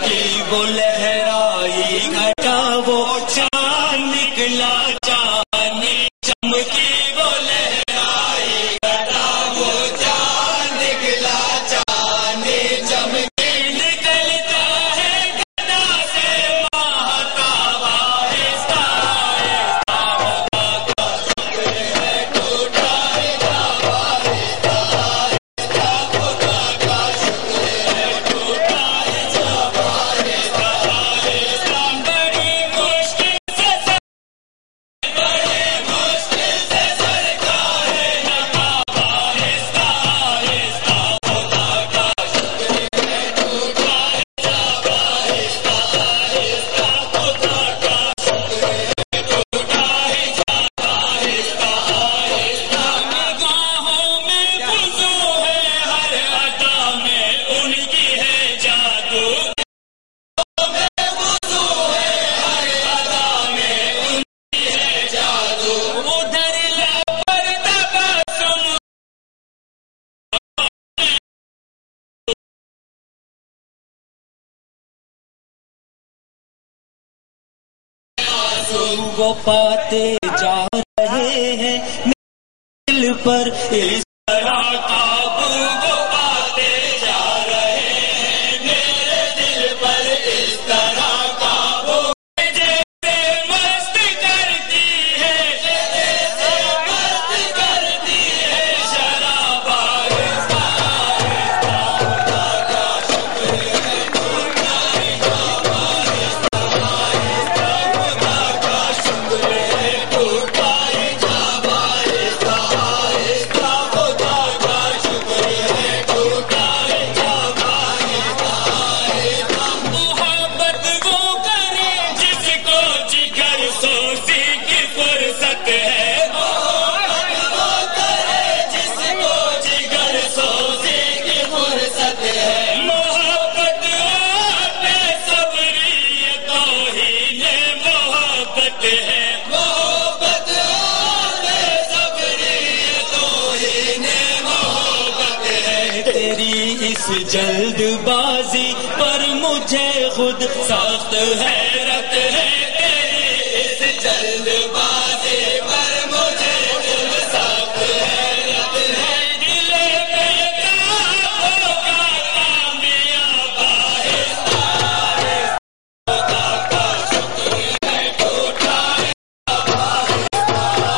کی وہ لہرائی گھٹا وہ چاند نکلا چاندنی چمکی وہ لہرائی گھٹا وہ چاند نکلا چاندنی چمکی نکلتا ہے گھٹا سے ماہتاب آہستہ وہ پاتے جا رہے ہیں دل پر اس طرح قابو وہ پاتے جا رہے ہیں میرے دل پر اس طرح قابو جیسے مست کرتی ہے جیسے مست کرتی ہے شراب آہستہ خدا کا شکر ہے ٹوٹا حجاب آہستہ خدا کا شکر ہے ٹوٹا حجاب آہستہ آہستہ خدا کا شکر ہے ٹوٹا حجاب آہستہ آہستہ محبت وہ کرے جس کو جگر سوزی کی فرصت ہے محبت وہ کرے جس کو جگر سوزی کی فرصت ہے محبت بے صبری یہ توہین محبت ہے محبت بے صبری یہ توہین محبت ہے تیری اس جلد بازی پر مجھے خود سخت حیرت ہے تیری اس جلد بازی پر مجھے خود سخت حیرت ہے دل بیتابوں کا کامیاب آہستہ خدا کا شکر ہے ٹوٹا حجاب آہستہ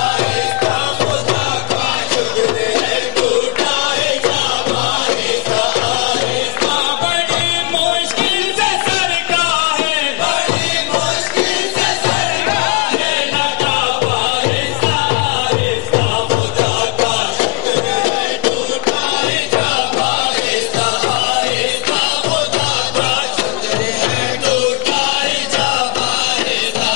آہستہ خدا کا شکر ہے ٹوٹا حجاب آہستہ آہستہ بڑی مشکل سے سرکا ہے بڑی مشکل سے سرکا ہے نقاب آہستہ آہستہ خدا کا شکر ہے ٹوٹا حجاب آہستہ آہستہ خدا کا شکر ہے ٹوٹا حجاب آہستہ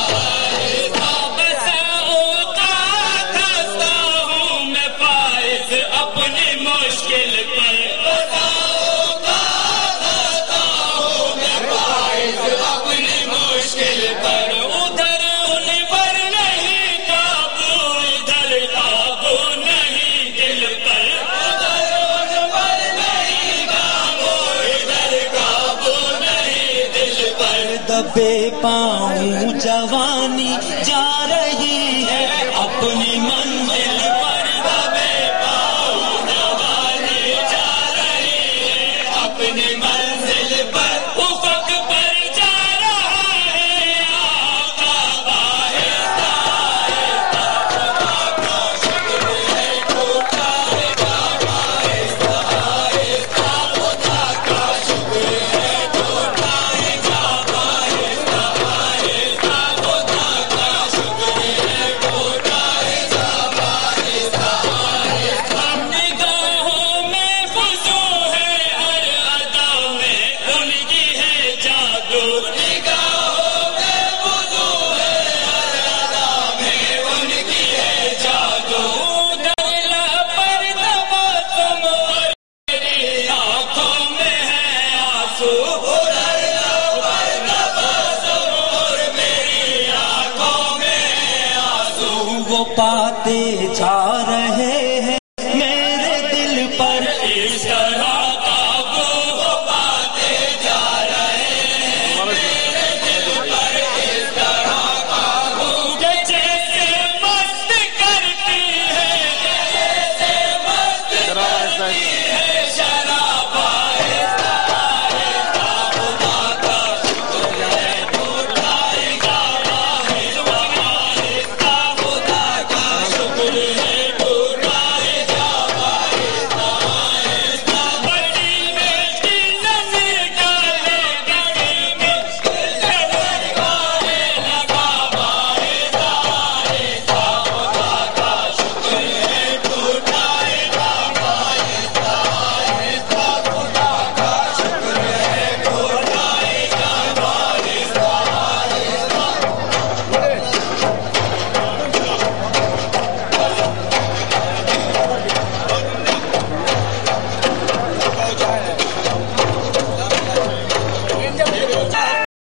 آہستہ بسا اوقات ہنستا ہوں میں فائز اپنی مشکل پر بسا اوقات ہنستا ہوں میں فائز اپنی مشکل پر ادھر ان پر نہیں قابو ادھر قابو نہیں دل پر ادھر ان پر نہیں قابو ادھر قابو نہیں دل پر دبے پاؤں جوانی جا رہی ہے اپنی منزل پر دبے پاؤں جوانی جا رہی ہے اپنی منزل پر افق پر جا رہا ہے آفتاب آہستہ آہستہ خدا کا شکر ہے ٹوٹا حجاب آہستہ آہستہ خدا کا شکر ہے ٹوٹا حجاب آہستہ آہستہ خدا کا شکر ہے ٹوٹا حجاب آہستہ آہستہ نگاہوں میں خضو ہے ہر ادا میں ان کی ہے جادو نگاہوں میں خضو ہے ہر ادا میں ان کی ہے جادو ادھر لب پر تبسم اور میری آنکھوں میں ہے آنسو ادھر لب پر تبسم اور میری آنکھوں میں ہے آنسو وہ پاتے جا رہے ہیں میرے دل پر اس طرح